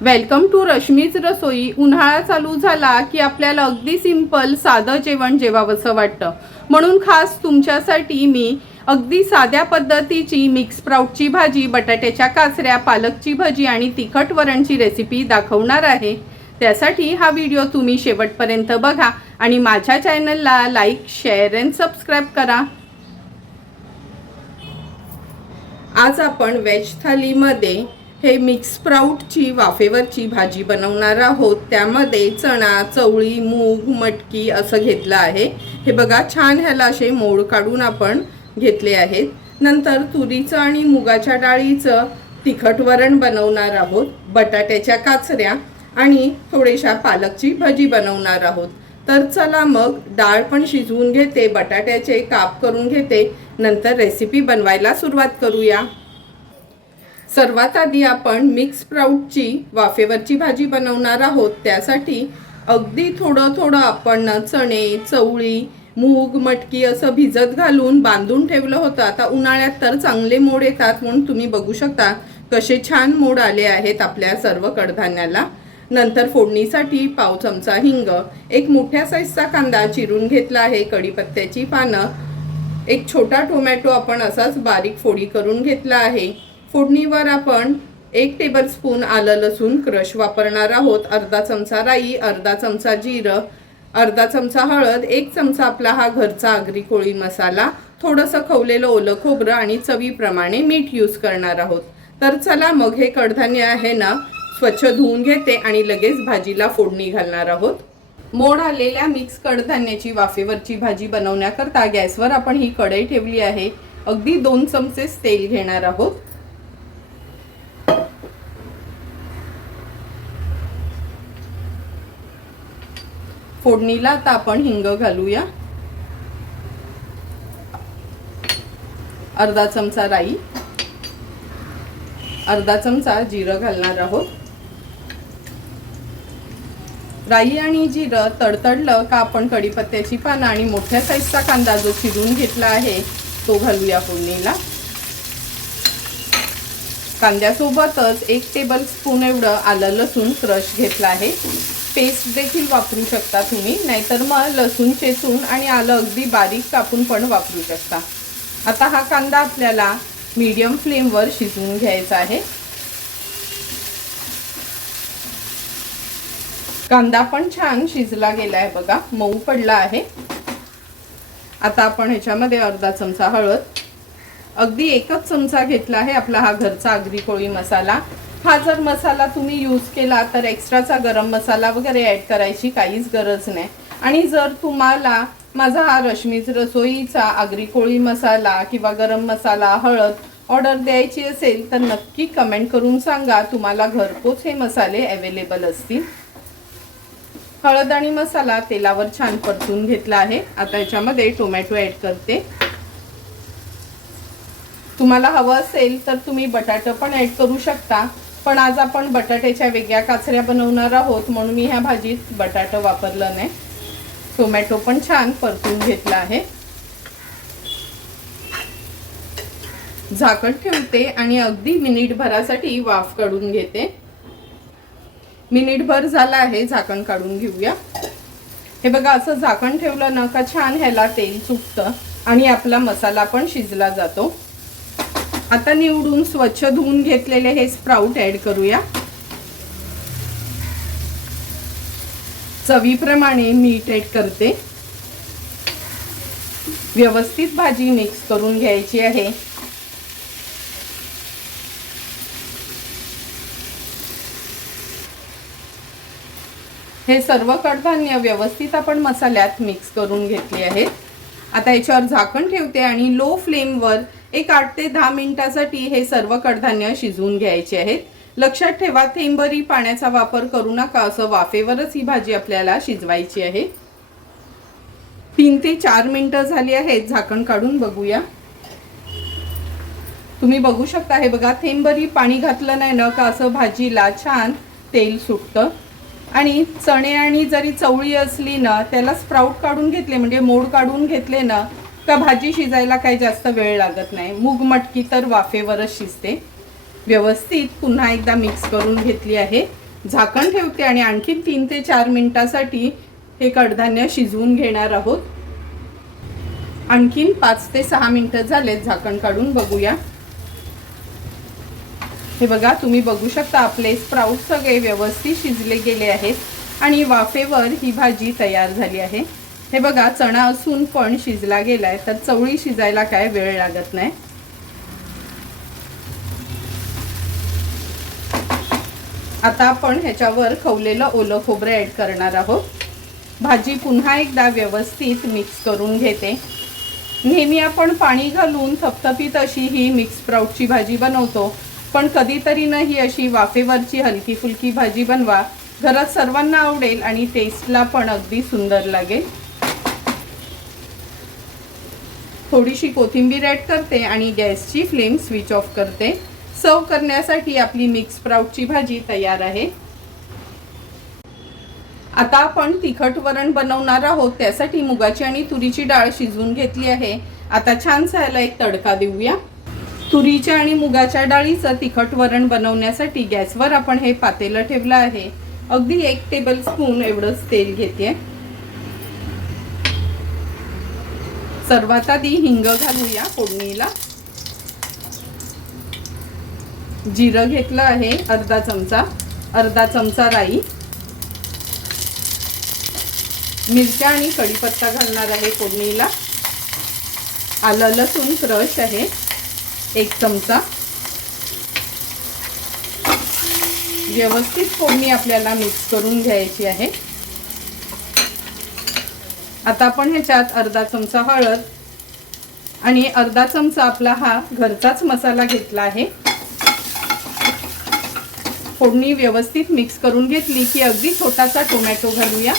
Welcome to Rashmi's रसोई। उन्हाळा चालू झाला की आपल्याला अगदी सिंपल साधं जेवण जेवावंसं वाटतं, म्हणून खास तुमच्यासाठी मी अगदी साध्या पद्धतीची मिक्स स्प्राउटची भाजी, बटाट्याच्या काचऱ्या, पालकची भाजी आणि तिखट वरणची रेसिपी दाखवणार आहे। त्यासाठी हा व्हिडिओ तुम्ही शेवटपर्यंत बघा आणि माझ्या चॅनलला लाईक, शेअर अँड सबस्क्राईब करा। आज आपण वेज थालीमध्ये हे मिक्स स्प्राउटची वाफेवरची भाजी बनवणार आहोत। त्यामध्ये चणा, चवळी, मूग, मटकी असं घेतलं आहे। हे बघा, छान ह्याला असे मोड काढून आपण घेतले आहेत। नंतर तुरीचं आणि मुगाच्या डाळीचं तिखट वरण बनवणार आहोत, बटाट्याच्या काचऱ्या आणि थोडेशा पालकची भाजी बनवणार आहोत। तर चला मग डाळ पण शिजवून घेते, बटाट्याचे काप करून घेते, नंतर रेसिपी बनवायला सुरुवात करूया। सर्वात आधी आपण मिक्स स्प्राउटची वाफेवरची भाजी बनवणार आहोत। त्यासाठी अगदी थोडं आपण चणे, चवळी, मूग, मटकी असं भिजत घालून बांधून ठेवलं होतं। आता उन्हाळ्यात तर चांगले मोड येतात, म्हणून तुम्ही बघू शकता कसे छान मोड आले आहेत आपल्या सर्व कडधान्याला। नंतर फोडणीसाठी पाव चमचा हिंग, एक मोठ्या साईजचा कांदा चिरून घेतला आहे, कढीपत्त्याची पानं, एक छोटा टोमॅटो आपण असाच बारीक फोडी करून घेतला आहे। फोडणीवर आपण 1 टेबलस्पून आलं लसूण क्रश वापरणार आहोत, अर्धा चमचा राई, अर्धा चमचा जिरं, अर्धा चमचा हळद, 1 चमचा आपला हा घरचा आगरी कोळी मसाला, थोडंसं खवलेलं ओलं खोबरं आणि चवीप्रमाणे मीठ यूज करणार आहोत। तर चला मग हे कडधान्य आहे ना स्वच्छ धुवून घेते आणि लगेच भाजीला फोडणी घालणार आहोत। मोड आलेल्या मिक्स कडधान्याची वाफेवरची भाजी बनवण्याकरता गॅसवर आपण ही कढई ठेवली आहे। अगदी 2 चमचे तेल घेणार आहोत। फोडणीला आता आपण हिंग घालूया, अर्धा चमचा राई, अर्धा चमचा जिरं घालणार आहोत। राई आणि जिरं तडतडलं का आपण कढीपत्त्याची पानं आणि मोठ्या साईजचा कांदा जो चिरून घेतला आहे तो घालूया फोडणीला। कांद्यासोबतच 1 टेबलस्पून एवढं आलं लसूण क्रश घेतला आहे। पेस्ट देखील वापरू शकता तुम्ही, नाहीतर मग लसूण चेचून आणि आलं अगदी बारीक कापून पण वापरू शकता। आता हा कांदा आपल्याला मीडियम फ्लेमवर शिजवून घ्यायचा आहे। कांदा पण छान शिजला गेलाय बघा, मऊ पडला आहे। आता आपण ह्याच्यामध्ये अर्धा चमचा हळद, अगदी 1च चमचा घेतला आहे आपला हा घरचा आगरी कोळी मसाला। हा जर मसाला तुम्ही यूज केला तर एक्स्ट्राचा गरम मसाला वगैरे ॲड करायची काहीच गरज नाही। आणि जर तुम्हाला माझा हा रश्मीज रसोईचा आगरी कोळी मसाला किंवा गरम मसाला, हळद ऑर्डर द्यायची असेल तर नक्की कमेंट करून सांगा, तुम्हाला घरपोच हे मसाले अवेलेबल असतील। हळद आणि मसाला तेलावर छान परतून घेतला आहे। आता याच्यामध्ये टोमॅटो ॲड करते। तुम्हाला हवं असेल तर तुम्ही बटाटा पण ॲड करू शकता, पण आज आपण बटाट्याच्या वेगळ्या काचऱ्या बनवणार आहोत, म्हणून मी ह्या भाजीत बटाटा वापरलं नाही। टोमॅटो पण छान परतून घेतला आहे। झाकण ठेवते आणि अगदी मिनिटभरासाठी वाफ काढून घेते। मिनिटभर झाला आहे, झाकण काढून घेऊया। हे बघा, असं झाकण ठेवलं ना का छान ह्याला तेल सुटतं आणि आपला मसाला पण शिजला जातो। आता निवडून स्वच्छ धुवून घेतलेले हे स्प्राउट ॲड करूया। चवीप्रमाणे मीठ ॲड करते। व्यवस्थित भाजी मिक्स करून घ्यायची आहे। हे सर्व कडधान्य व्यवस्थित आपण मसाल्यात मिक्स करून घेतले आहेत। आता याच्यावर झाकण ठेवते आणि लो फ्लेमवर एक 8 ते 10 मिनिटांसाठी हे सर्व कडधान्य शिजवून घ्यायचे आहेत। लक्षात ठेवा, थेंबरी पाण्याचा वापर करू नका, असं वाफेवरच ही भाजी आपल्याला शिजवायची आहे। 3 ते 4 मिनिटं झाली आहेत, झाकण काढून बघूया। तुम्ही बघू शकता, हे बघा, थेंबरी पाणी घातलं नाही ना का असं भाजीला छान तेल सुटतं। आणि चणे आणि जरी चवळी असली ना, त्याला स्प्राउट काढून घेतले म्हणजे मोड काढून घेतले ना का भाजी शिजायला काही जास्त वेळ लागत नाही। मूग, मटकी तर वाफेवरच शिजते। व्यवस्थित पुन्हा एकदा मिक्स करून घेतली आहे झाकण ठेवते आणि आणखी 3 ते 4 मिनिटांसाठी हे कडधान्य शिजवून घेणार आहोत. आणखीन 5 ते 6 मिनिटं झालेत. झाकण काढून बघूया. हे बघा, तुम्ही बघू शकता आपले स्प्राउट सगळे व्यवस्थित शिजले गेले आहेत आणि वाफेवर ही भाजी तयार झाली आहे. हे बघा, चणा असून पण शिजला गेलाय, तर चवळी शिजायला काय वेळ लागत नाही. आता आपण ह्याच्यावर खवलेलं ओलं खोबरं ॲड करणार आहोत. भाजी पुन्हा एकदा व्यवस्थित मिक्स करून घेते. नेहमी आपण पाणी घालून थपथपीत अशी ही मिक्स स्प्राउटची भाजी बनवतो, पण कधीतरी ना ही अशी वाफेवरची हलकी फुलकी भाजी बनवा. घरात सर्वांना आवडेल आणि टेस्टला पण अगदी सुंदर लागेल. थोडीशी कोथिंबीर ॲड करते आणि गॅसची फ्लेम स्विच ऑफ करते. सर्व करण्यासाठी आपली मिक्स स्प्राउटची भाजी तयार आहे. आता आपण तिखट वरण बनवणार आहोत. त्यासाठी मुगाची आणि तुरीची डाळ शिजवून घेतली आहे. आता छानसा याला एक तडका देऊया. तुरीच्या आणि मुगाच्या डाळीचं तिखट वरण बनवण्यासाठी गॅसवर आपण हे पातेलं ठेवलं आहे. अगदी 1 टेबलस्पून एवढंच तेल घेते. सर्वात आधी हिंग घालूया फोडणीला. जिरं घेतलं आहे अर्धा चमचा राई, मिरच्या आणि कढीपत्ता घालणार आहे फोडणीला. आलं लसूण क्रश आहे 1 चमचा. व्यवस्थित फोडणी आपल्याला मिक्स करून घ्यायची आहे. आता आपण ह्याच्यात अर्धा चमचा हळद आणि अर्धा चमचा आपला हा घरचाच मसाला घेतला आहे. फोडणी व्यवस्थित मिक्स करून घेतली की अगदी छोटासा टोमॅटो घालूया.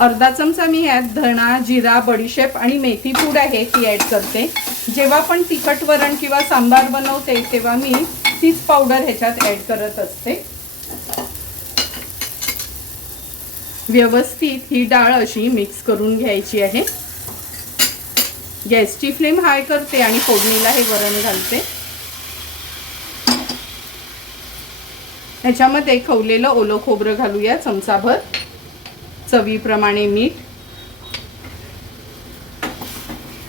अर्धा चमचा मी यात धणा, जिरा, बडीशेप आणि मेथी पूड आहे ती ॲड करते. जेव्हा पण तिखट वरण किंवा सांबार बनवते तेव्हा मी तीच पावडर ह्याच्यात ॲड करत असते. व्यवस्थित ही डाळ अशी मिक्स करून घ्यायची आहे. गॅसची फ्लेम हाय करते आणि फोडणीला हे वरण घालते. ह्याच्यामध्ये खवलेलं ओलं खोबरं घालूया चमचाभर. चवीप्रमाणे मीठ.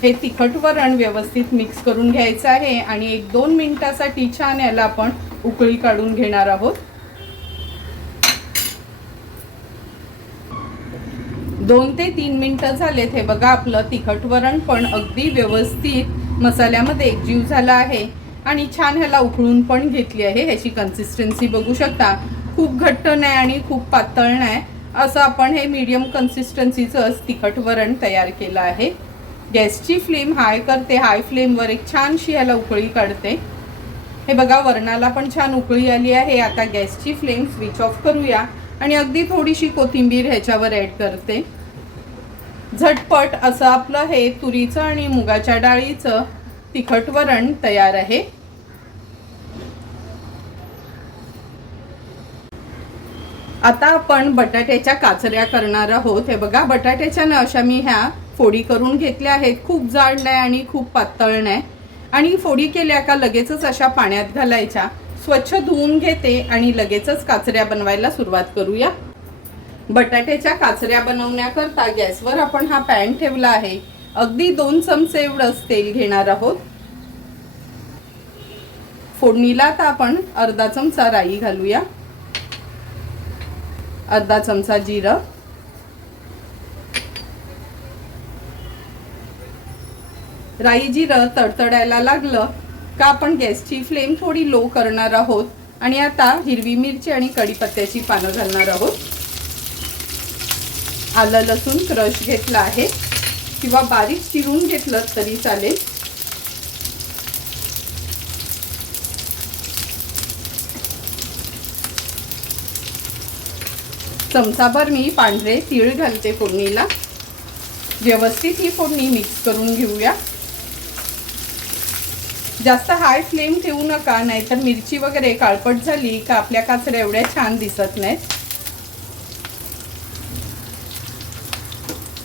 हे तिखट वरण व्यवस्थित मिक्स करून घ्यायचं आहे आणि 1-2 मिनिटासाठी छान याला आपण उकळी काढून घेणार आहोत. 2 ते 3 मिनिटं झालेत. हे बघा, आपलं तिखट वरण पण अगदी व्यवस्थित मसाल्यामध्ये एकजीव झाला आहे आणि छान ह्याला उकळून पण घेतली आहे. ह्याची कन्सिस्टन्सी बघू शकता. खूप घट्ट नाही आणि खूप पातळ नाही, असं आपण हे मीडियम कन्सिस्टन्सीचं तिखट वरण तयार केलं आहे. गॅसची फ्लेम हाय करते. हाय फ्लेमवर एक छानशी ह्याला उकळी काढते. हे बघा, वरणाला पण छान उकळी आली आहे. आता गॅसची फ्लेम स्विच ऑफ करूया आणि अगदी थोडीशी कोथिंबीर ह्याच्यावर ॲड करते. झटपट असं आपलं हे तुरीचं आणि मुगाच्या डाळीचं तिखट वरण तयार आहे. आता आपण बटाट्याच्या काचऱ्या करणार आहोत. हे बघा, बटाट्याच्या ना अशा मी ह्या फोडी करून घेतल्या आहेत. खूप जाड नाही आणि खूप पातळ नाही. आणि फोडी केल्या का लगेचच अशा पाण्यात घालायच्या. स्वच्छ धुवून घेते आणि लगेचच काचऱ्या बनवायला सुरुवात करूया. बटाट्याच्या काचऱ्या बनवण्याकरता गॅसवर आपण हा पॅन ठेवला आहे. अगदी 2 चमचे एवढंच तेल घेणार आहोत. फोडणीला आता आपण अर्धा चमचा राई घालूया. अर्धा चमचा जिरं, राई जिरं तडतडायला लागलं का आपण गॅसची फ्लेम थोडी लो करणार आहोत आणि आता हिरवी मिरची आणि कढीपत्त्याची पानं घालणार आहोत. आलं लसूण क्रश घेतला आहे किंवा बारीक चिरून घेतलं तरी चालेल. चमचाभर मी पांढरे तीळ घालते फोडणीला. व्यवस्थित ही फोडणी मिक्स करून घेऊया. जास्त हाय फ्लेम ठेवू नका, नाहीतर मिरची वगैरे काळपट झाली का आपल्या काचऱ्या एवढ्या छान दिसत नाहीत.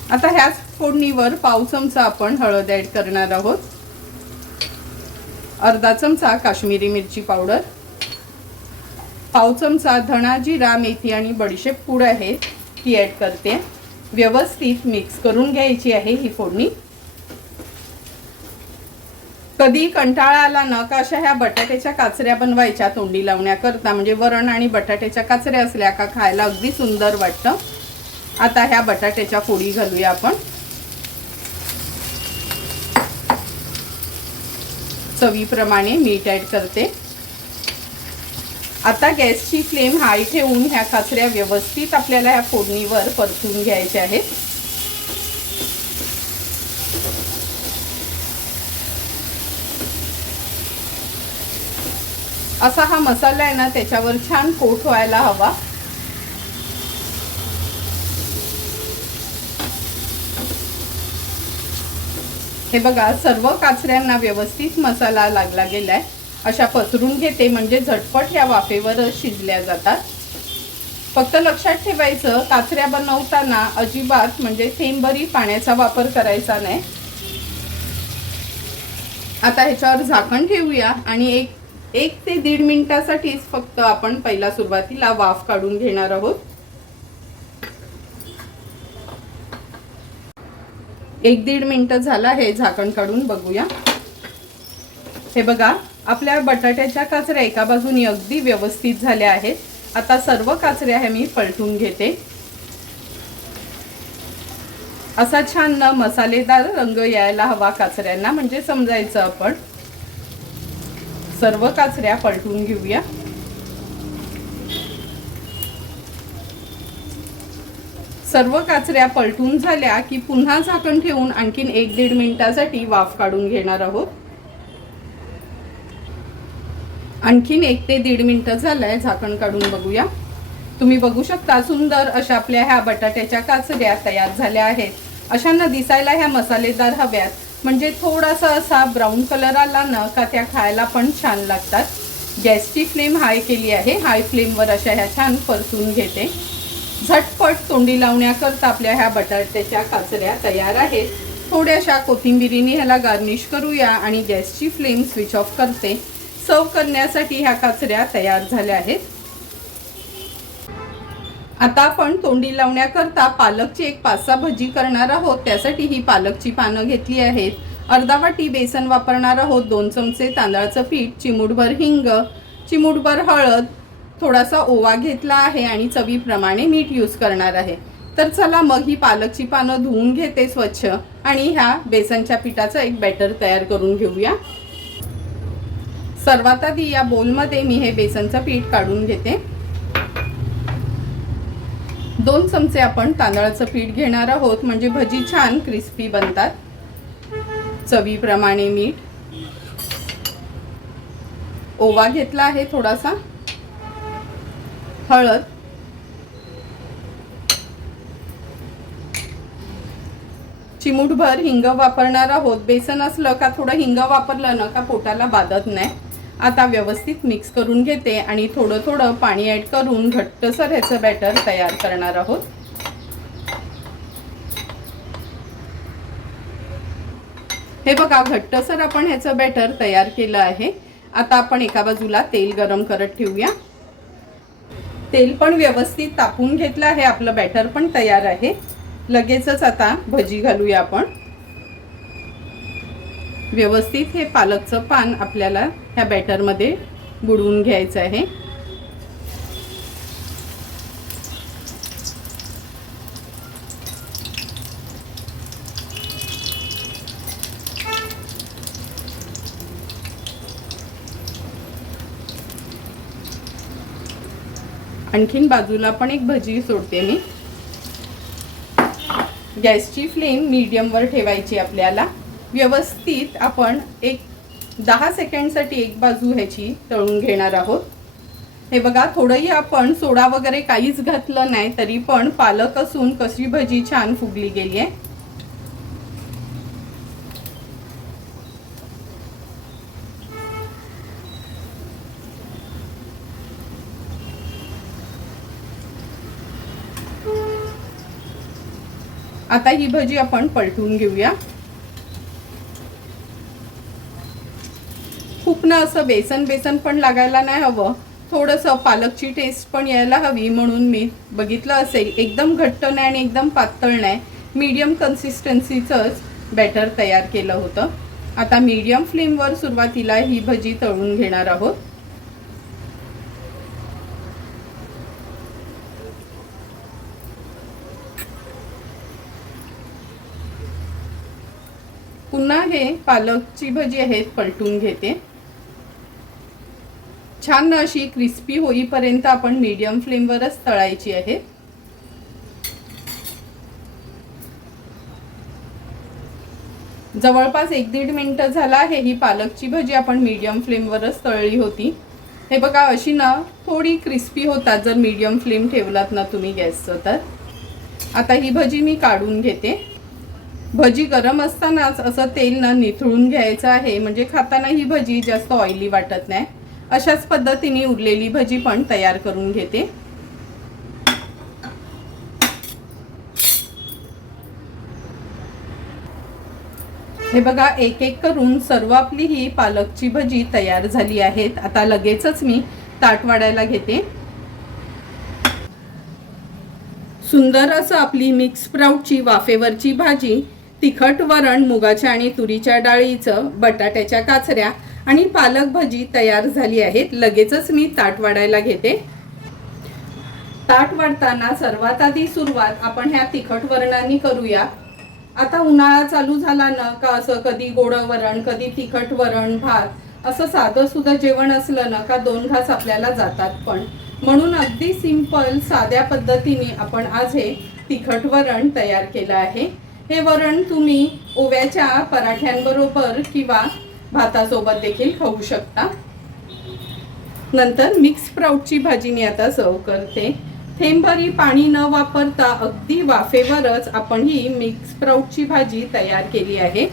आता ह्याच फोडणीवर पाव चमचा आपण हळद ॲड करणार आहोत, अर्धा चमचा काश्मीरी मिरची पावडर, पाव चमचा धणा जिरा मेथी आणि बडीशेप पूड आहे ती ॲड करते। व्यवस्थित मिक्स करून घ्यायची आहे ही फोडणी। कधी कंटाळा आला ना का अशा ह्या बटाट्याच्या काचऱ्या बनवायच्या तोंडी लावण्याकरता, म्हणजे वरण आणि बटाट्याच्या काचऱ्या असल्या का खायला अगदी सुंदर वाटतं। आता ह्या बटाट्याच्या फोडी घालूया आपण। चवीप्रमाणे मीठ ॲड करते। आता गॅसची फ्लेम हाय ठेवून ह्या काचऱ्या व्यवस्थित आपल्याला ह्या फोडणीवर परतून घ्यायच्या आहेत। असा हा मसाला आहे ना त्याच्यावर छान कोट व्हायला हवा। हे बघा सर्व काचऱ्यांना व्यवस्थित मसाला लागला गेलाय। अशा पसरून घेते म्हणजे झटपट ह्या वाफेवर शिजल्या जातात। फक्त लक्षात ठेवायचं काचऱ्या बनवताना अजिबात म्हणजे थेंबभरी पाण्याचा वापर करायचा नाही। आता ह्याच्यावर झाकण ठेवूया आणि एक ते 1.5 मिनिटासाठीच फक्त आपण पहिला सुरुवातीला वाफ काढून घेणार आहोत। 1-1.5 मिनिट झाला आहे, झाकण काढून बघूया। हे बघा आपल्या बटाट्याच्या काचऱ्या एका बाजूने अगदी व्यवस्थित झाल्या आहेत। आता सर्व काचऱ्या हे मी पलटून घेते। असा छान ना मसालेदार रंग यायला हवा काचऱ्यांना, म्हणजे समजायचं आपण। सर्व काचऱ्या पलटून घेऊया। सर्व काचऱ्या पलटून झाल्या की पुन्हा झाकण ठेवून आणखीन 1-1.5 मिनिटासाठी वाफ काढून घेणार आहोत। आणखीन 1 ते 1.5 मिनिट झालंय, झाकण काढून बघूया। तुम्ही बघू शकता सुंदर अशा आपल्या ह्या बटाट्याच्या काचऱ्या तयार झाल्या आहेत। अशांना दिसायला ह्या मसालेदार हव्यात, म्हणजे थोडासा असा ब्राऊन कलर आला ना का त्या खायला पण छान लागतात। गॅसची फ्लेम हाय केली आहे, हाय फ्लेमवर अशा ह्या छान परतून घेते। झटपट तोंडी लावण्याकरता आपल्या ह्या बटाट्याच्या काचऱ्या तयार आहेत। थोड्याशा कोथिंबिरीने ह्याला गार्निश करूया आणि गॅसची फ्लेम स्विच ऑफ करते। सर्व करण्यासाठी ह्या काचऱ्या तयार झाल्या आहेत। आता आपण तोंडी लावण्याकरता पालकची एक 5-6 भजी करणार आहोत। त्यासाठी ही पालकची पानं घेतली आहेत। अर्धा वाटी बेसन वापरणार आहोत, 2 चमचे तांदळाचं पीठ, चिमूटभर हिंग, चिमूटभर हळद, थोडासा ओवा घेतला आहे आणि चवीप्रमाणे मीठ यूज करणार आहे। तर चला मग ही पालकची पानं धुवून घेते स्वच्छ आणि ह्या बेसनच्या पिठाचं एक बॅटर तयार करून घेऊया। सर्वात आधी या बोलमध्ये मी हे बेसनचं पीठ काढून घेते। 2 चमचे आपण तांदळाचं पीठ घेणार आहोत, म्हणजे भजी छान क्रिस्पी बनतात। चवीप्रमाणे मीठ, ओवा घेतला आहे थोडासा, हळद, चिमूटभर हिंग वापरणार आहोत। बेसन असलं का थोडं हिंग वापरलं ना का पोटाला बाधत नाही। आता व्यवस्थित मिक्स करून घेते आणि थोडं थोडं पाणी ॲड करून घट्टसर ह्याचं बॅटर तयार करणार आहोत। हे बघा घट्टसर आपण ह्याचं बॅटर तयार केलं आहे। आता आपण एका बाजूला तेल गरम करत ठेवूया। तेल पण व्यवस्थित तापून घेतलं आहे, आपलं बॅटर पण तयार आहे। लगेचच आता भजी घालूया आपण। व्यवस्थित हे पालकचं पान आपल्याला ह्या बॅटरमध्ये बुडवून घ्यायचं आहे। आणखीन बाजूला पण एक भजी सोडते मी। गॅसची फ्लेम मीडियमवर ठेवायची आपल्याला। व्यवस्थित आपण एक 10 सेकंडसाठी एक बाजू ह्याची तळून घेणार आहोत। हे बघा थोडंही आपण सोडा वगैरे काहीच घातलं नाही तरी पण पालक असून कशी भजी छान फुगली गेली आहे। आता ही भजी आपण पलटून घेऊया. खूप ना असं बेसन बेसन पण लागायला नाही हवं, थोडंसं पालकची टेस्ट पण यायला हवी, म्हणून मी बघितलं असेल एकदम घट्ट नाही आणि एकदम पातळ नाही, मीडियम कन्सिस्टन्सीचंच बॅटर तयार केलं होतं. आता मीडियम फ्लेमवर सुरुवातीला ही भजी तळून घेणार आहोत. पुन्हा हे पालकची भजी आहेत पलटून घेते. छान अशी क्रिस्पी होईपर्यंत आपण मीडियम फ्लेमवरच तळायची आहे. जवळपास 1-1.5 मिनिट झाला आहे ही पालकची भजी आपण मीडियम फ्लेमवरच तळली होती. हे बघा अशी ना थोडी क्रिस्पी होतात जर मीडियम फ्लेम ठेवलात ना तुम्ही गॅसचं तर. आता ही भजी मी काढून घेते. भजी गरम असतानाच असं तेल ना निथळून घ्यायचं आहे, म्हणजे खाताना ही भजी जास्त ऑइली वाटत नाही. अशाच पद्धतीने उरलेली भजी पण तयार करून घेते. हे बघा एक एक करून सर्व आपली ही पालकची भजी तयार झाली आहेत. आता लगेचच मी ताट वाढायला घेते. सुंदर असं आपली मिक्स स्प्राउटची वाफेवरची भाजी, तिखट वरण, मुगाच्या आणि तुरीच्या डाळीचं, बटाट्याच्या काचऱ्या आणि पालक भजी तयार झाली आहेत. लगेचच मी ताट वाढायला घेते. ताट वाढताना सर्वात आधी सुरुवात आपण ह्या तिखट वरणांनी करूया. आता उन्हाळा चालू झाला ना का असं कधी गोड वरण, कधी तिखट वरण भात, असं साधं सुद्धा जेवण असलं ना का 2 घास आपल्याला जातात पण. म्हणून अगदी सिंपल साध्या पद्धतीने आपण आज हे तिखट वरण तयार केलं आहे. हे वरण तुम्ही ओव्याच्या पराठ्यांबरोबर किंवा भातासोबत देखील खाऊ शकता. नंतर मिक्स स्प्राउटची भाजी मी आता सर्व करते. थेंबभरी पाणी न वापरता अगदी वाफेवरच आपण ही मिक्स स्प्राउटची भाजी तयार केली आहे.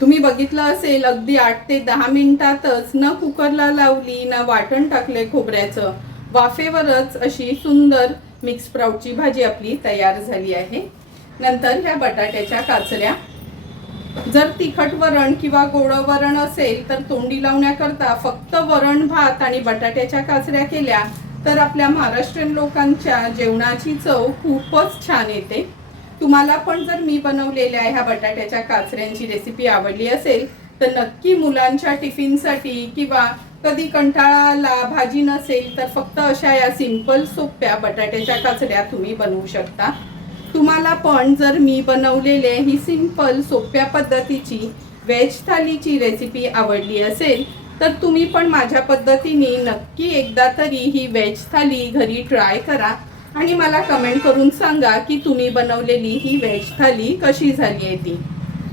तुम्ही बघितलं असेल अगदी 8 ते 10 मिनिटातच न कुकरला लावली ना वाटण टाकले खोबऱ्याचं, वाफेवरच अशी सुंदर मिक्स स्प्राउटची भाजी आपली तयार झाली आहे. नंतर ह्या बटाट्याच्या काचऱ्या. जर तिखट वरण किंवा गोड वरण असेल तर तोंडी लावण्याकरता फक्त वरण भात आणि बटाट्याच्या काचऱ्या केल्या तर आपल्या महाराष्ट्रीयन लोकांच्या जेवणाची चव खूपच छान येते. तुम्हाला पण जर मी बनवलेल्या ह्या बटाट्याच्या काचऱ्यांची रेसिपी आवडली असेल तर नक्की मुलांच्या टिफिनसाठी किंवा कधी कंटाळा आला, भाजी नसेल तर फक्त अशा या सिंपल सोप्या बटाट्याच्या काचऱ्या तुम्ही बनवू शकता. तुम्हाला पण जर मी बनवलेले ही सिंपल सोप्या पद्धतीची व्हेज थालीची रेसिपी आवडली असेल तर तुम्ही पण माझ्या पद्धतीने नक्की एकदा तरी ही व्हेज थाली घरी ट्राय करा आणि मला कमेंट करून सांगा की तुम्ही बनवलेली ही व्हेज थाली कशी झाली आहे ती.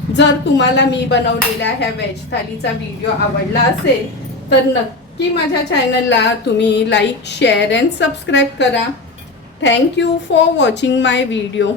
जर तुम्हाला मी बनवलेल्या ह्या व्हेज थालीचा व्हिडिओ आवडला असेल तर नक्की माझ्या चॅनलला तुम्ही लाईक, शेअर अँड सबस्क्राईब करा. Thank you for watching my video.